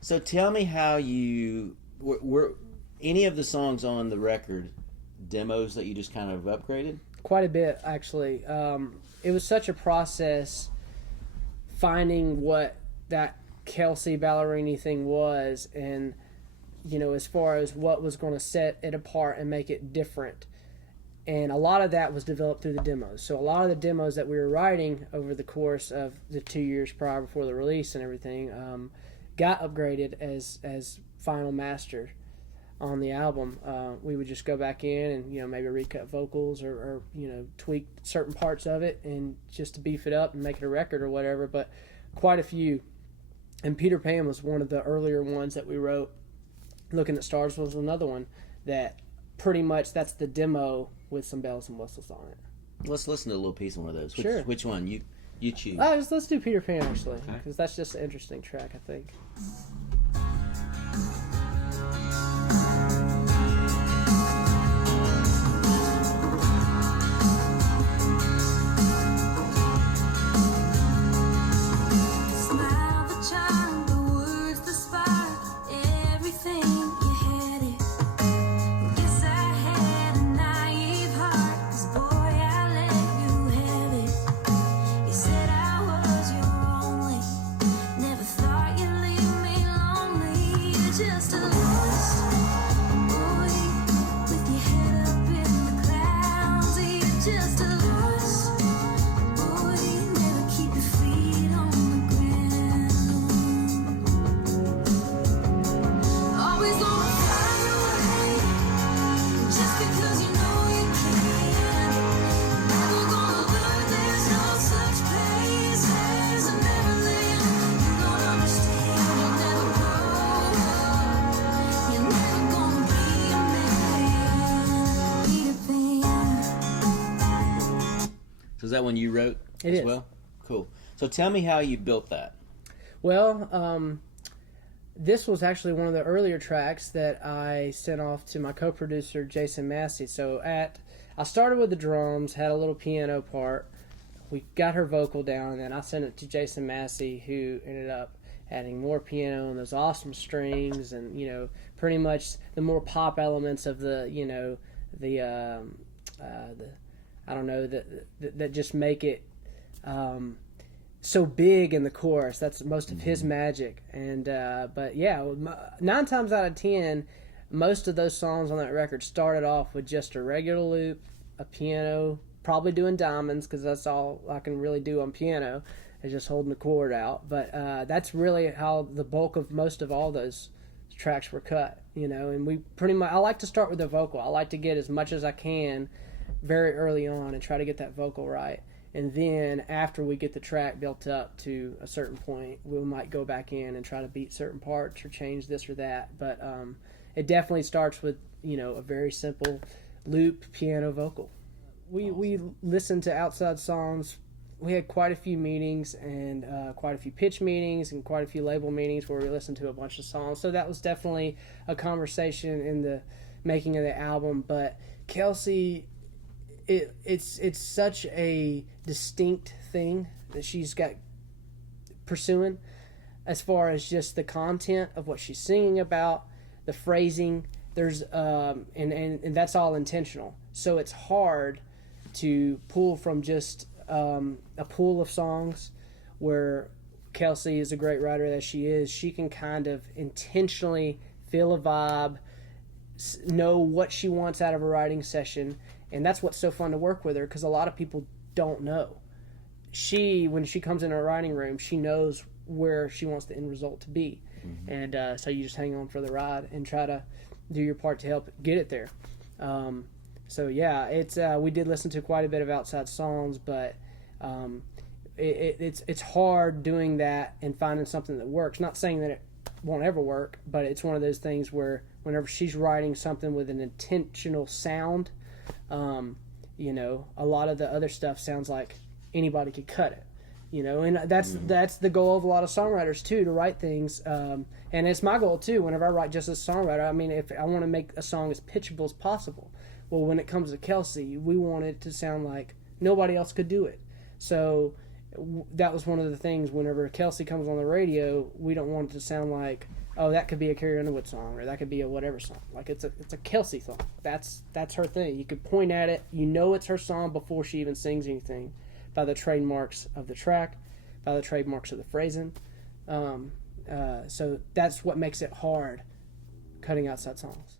So tell me how you were any of the songs on the record demos that you just kind of upgraded? Quite a bit, actually. It was such a process finding what that Kelsea Ballerini thing was, and as far as what was going to set it apart and make it different. And a lot of that was developed through the demos. So a lot of the demos that we were writing over the course of the 2 years prior before the release and everything got upgraded as final master on the album. We would just go back in and maybe recut vocals or tweak certain parts of it and just to beef it up and make it a record or whatever. But quite a few. And Peter Pan was one of the earlier ones that we wrote. Looking at Stars was another one that pretty much that's the demo with some bells and whistles on it. Let's listen to a little piece of one of those. Sure. Which one? You choose. Let's do Peter Pan, actually, because that's just an interesting track, I think. So is that one you wrote as well? Cool. So tell me how you built that. Well, this was actually one of the earlier tracks that I sent off to my co-producer, Jason Massey. So I started with the drums, had a little piano part. We got her vocal down, and I sent it to Jason Massey, who ended up adding more piano and those awesome strings and, pretty much the more pop elements of the I don't know, that just make it so big in the chorus. That's most of his magic. And but yeah, 9 times out of 10, most of those songs on that record started off with just a regular loop, a piano, probably doing diamonds because that's all I can really do on piano, is just holding the chord out. But that's really how the bulk of most of all those tracks were cut, and we pretty much, I like to start with the vocal. I like to get as much as I can very early on and try to get that vocal right, and then after we get the track built up to a certain point, we might go back in and try to beat certain parts or change this or that. But it definitely starts with a very simple loop piano vocal. We listened to outside songs. We had quite a few meetings and quite a few pitch meetings and quite a few label meetings where we listened to a bunch of songs. So that was definitely a conversation in the making of the album. But Kelsea, it's such a distinct thing that she's got pursuing as far as just the content of what she's singing about, the phrasing. There's and that's all intentional. So it's hard to pull from just a pool of songs where Kelsea is a great writer that she is. She can kind of intentionally feel a vibe, know what she wants out of a writing session. And that's what's so fun to work with her, because a lot of people don't know. When she comes in her writing room, she knows where she wants the end result to be. Mm-hmm. And so you just hang on for the ride and try to do your part to help get it there. So yeah, it's we did listen to quite a bit of outside songs, but it's hard doing that and finding something that works. Not saying that it won't ever work, but it's one of those things where whenever she's writing something with an intentional sound, a lot of the other stuff sounds like anybody could cut it, and that's the goal of a lot of songwriters too, to write things, and it's my goal too whenever I write just as a songwriter. I mean, if I want to make a song as pitchable as possible, well, when it comes to Kelsea, we want it to sound like nobody else could do it. So that was one of the things. Whenever Kelsea comes on the radio, we don't want it to sound like, oh, that could be a Carrie Underwood song, or that could be a whatever song. Like it's a Kelsea song. That's her thing. You could point at it. You know it's her song before she even sings anything, by the trademarks of the track, by the trademarks of the phrasing. So that's what makes it hard cutting outside songs.